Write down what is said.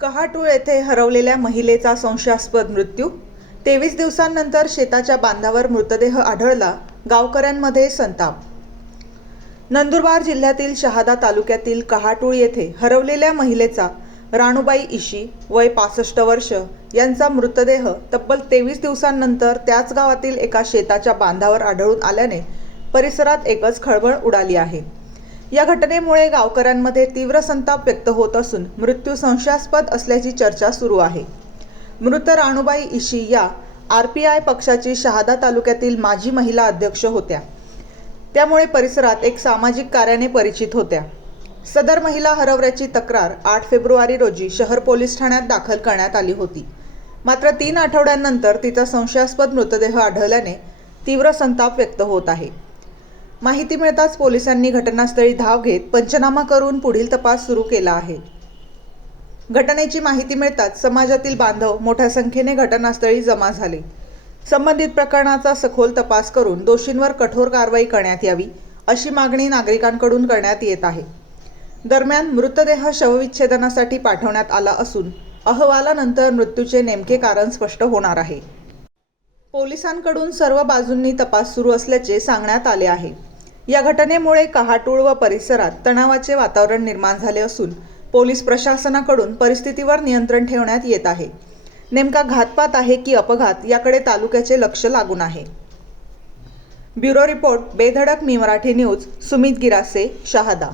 कहाटूळ येथे हरवलेल्या महिलेचा संशयास्पद मृत्यू. 23 दिवसांनंतर शेताच्या बांधावर मृतदेह आढळला. गावकऱ्यांमध्ये संताप. नंदुरबार जिल्ह्यातील शहादा तालुक्यातील कहाटूळ येथे हरवलेल्या महिलेचा राणूबाई इशी वय 65 वर्ष यांचा मृतदेह तब्बल 23 दिवसांनंतर त्याच गावातील एका शेताच्या बांधावर आढळून आल्याने परिसरात एकच खळबळ उडाली आहे. या घटनेमुळे गावकऱ्यांमध्ये तीव्र संताप व्यक्त होत असून मृत्यू संशयास्पद असल्याची चर्चा सुरू आहे. मृत राणूबाई इशी या RPI पक्षाची शहादा तालुक्यातील माजी महिला अध्यक्ष होत्या. त्यामुळे परिसरात एक सामाजिक कार्याने परिचित होत्या. सदर महिला हरवल्याची तक्रार 8 फेब्रुवारी रोजी शहर पोलीस ठाण्यात दाखल करण्यात आली होती. मात्र 3 आठवड्यांनंतर तिचा संशयास्पद मृतदेह आढळल्याने तीव्र संताप व्यक्त होत आहे. माहिती मिळताच पोलिसांनी घटनास्थळी धाव घेत पंचनामा करून पुढील तपास सुरू केला आहे. घटनेची माहिती मिळताच समाजातील बांधव मोठ्या संख्येने घटनास्थळी जमा झाले. संबंधित प्रकरणाचा सखोल तपास करून दोषींवर कठोर कारवाई करण्यात यावी अशी मागणी नागरिकांकडून करण्यात येत आहे. दरम्यान मृतदेह शवविच्छेदनासाठी पाठवण्यात आला असून अहवालानंतर मृत्यूचे नेमके कारण स्पष्ट होणार आहे. पोलिसांकडून सर्व बाजूंनी तपास सुरू असल्याचे सांगण्यात आले आहे. या घटनेमुळे कहाटूळ व परिसरात तणावाचे वातावरण निर्माण झाले असून पोलीस प्रशासनाकडून परिस्थितीवर नियंत्रण ठेवण्यात येत आहे. नेमका घातपात आहे की अपघात याकडे तालुक्याचे लक्ष लागून आहे. ब्युरो रिपोर्ट बेधडक मी मराठी न्यूज. सुमित गिरासे, शहादा.